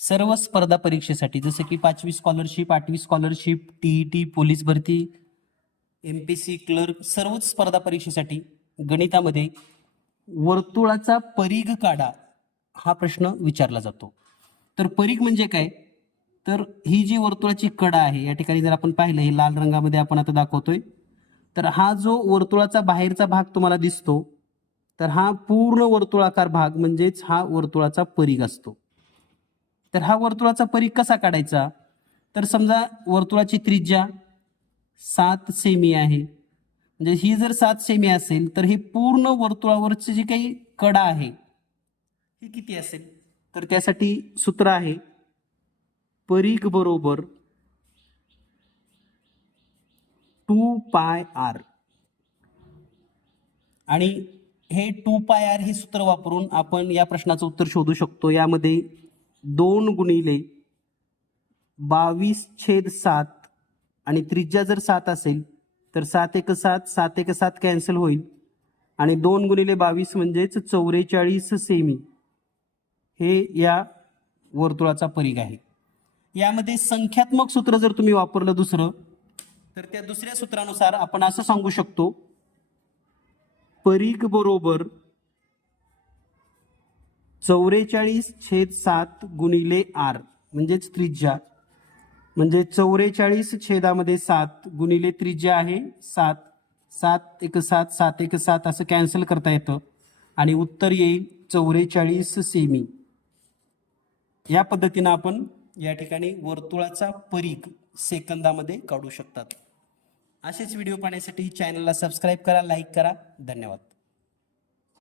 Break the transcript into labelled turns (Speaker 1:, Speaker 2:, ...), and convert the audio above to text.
Speaker 1: सर्व स्पर्धा परीक्षेसाठी जसं की पाचवी स्कॉलरशिप आठवी स्कॉलरशिप टीईटी पोलीस भरती एम पी सी क्लर्क सर्वच स्पर्धा परीक्षेसाठी गणितामध्ये वर्तुळाचा परीघ काढा हा प्रश्न विचारला जातो. तर परीघ म्हणजे काय? तर ही जी वर्तुळाची कडा आहे या ठिकाणी जर आपण पाहिलं हे लाल रंगामध्ये आपण आता दाखवतोय. तर हा जो वर्तुळाचा बाहेरचा भाग तुम्हाला दिसतो तर हा पूर्ण वर्तुळाकार भाग म्हणजेच हा वर्तुळाचा परीघ असतो. तर हा वर्तुळाचा परीघ कसा काढायचा? तर समजा वर्तुळाची त्रिज्या सात सेमी आहे. म्हणजे ही जर सात सेमी असेल तर हे पूर्ण वर्तुळावरची जी काही कडा आहे ही किती असेल? तर त्यासाठी सूत्र आहे परीघ बरोबर टू पाय आर. आणि हे टू पाय आर हे सूत्र वापरून आपण या प्रश्नाचं उत्तर शोधू शकतो. यामध्ये दोन गुणिले बावीस छेद सात आणि त्रिज्या जर सात असेल तर सात एक सात सात एक सात कॅन्सल होईल. आणि दोन गुणिले बावीस म्हणजेच चौवेचाळीस सेमी हे या वर्तुळाचा परीघ आहे. यामध्ये संख्यात्मक सूत्र जर तुम्ही वापरलं दुसरं तर त्या दुसऱ्या सूत्रानुसार आपण असं सांगू शकतो. परीघ बरोबर चौवेचाळीस छेद सात गुणिले आर. म्हणजेच त्रिज्या. म्हणजे चौवेचाळीस छेदामध्ये सात गुणिले त्रिज्या आहे. सात सात एक सात सात एक सात असं कॅन्सल करता येतं. आणि उत्तर येईल चौवेचाळीस सेमी या पद्धतीनं आपण या ठिकाणी वर्तुळाचा परीख सेकंदामध्ये काढू शकतात. असेच व्हिडिओ पाहण्यासाठी चॅनलला सबस्क्राईब करा लाईक करा. धन्यवाद.